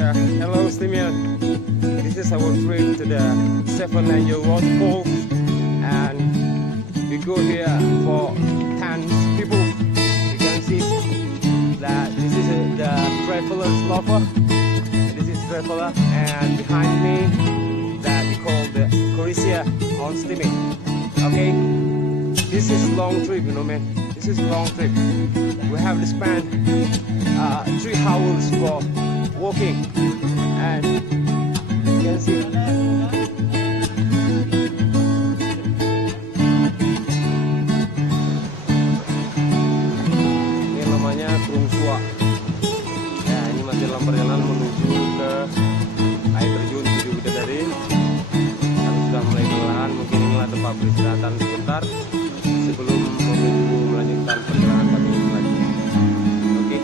Yeah, hello Stimian. This is our trip to the Seven Angel Waterfalls, and we go here for 10 people. You can see that this is the traveler's lover. This is traveler, and behind me that we call the Croatia on steaming. Okay, this is long trip, you know, man. This is long trip. We have to spend 3 hours for walking, and you can see ini namanya Gunung Suak ya. Ini masih dalam perjalanan menuju ke air terjun Tujuh Bidadari. Kami sudah mulai kelelahan, mungkin inilah tempat peristirahatan sebentar sebelum menunggu melanjutkan perjalanan kami lagi. Oke.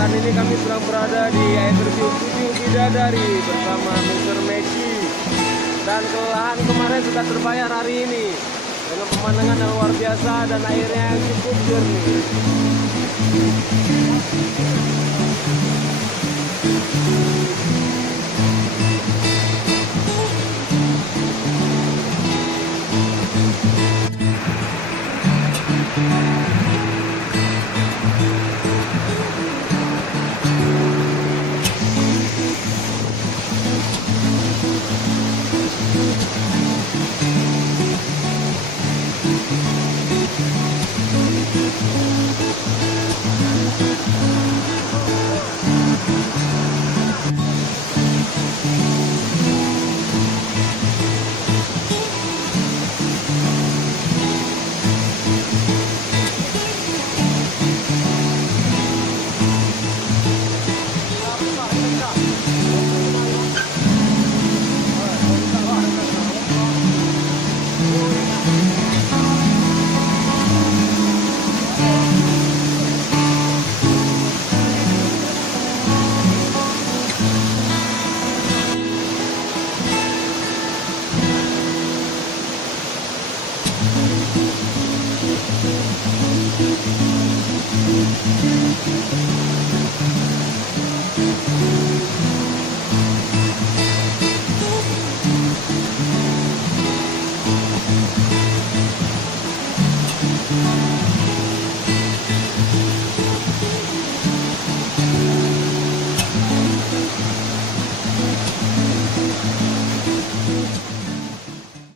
Saat ini kami sedang berada di air terjun Tujuh Bidadari bersama Mr. Meki, dan kelelahan kemarin sudah terbayar hari ini dengan pemandangan yang luar biasa dan airnya yang cukup jernih.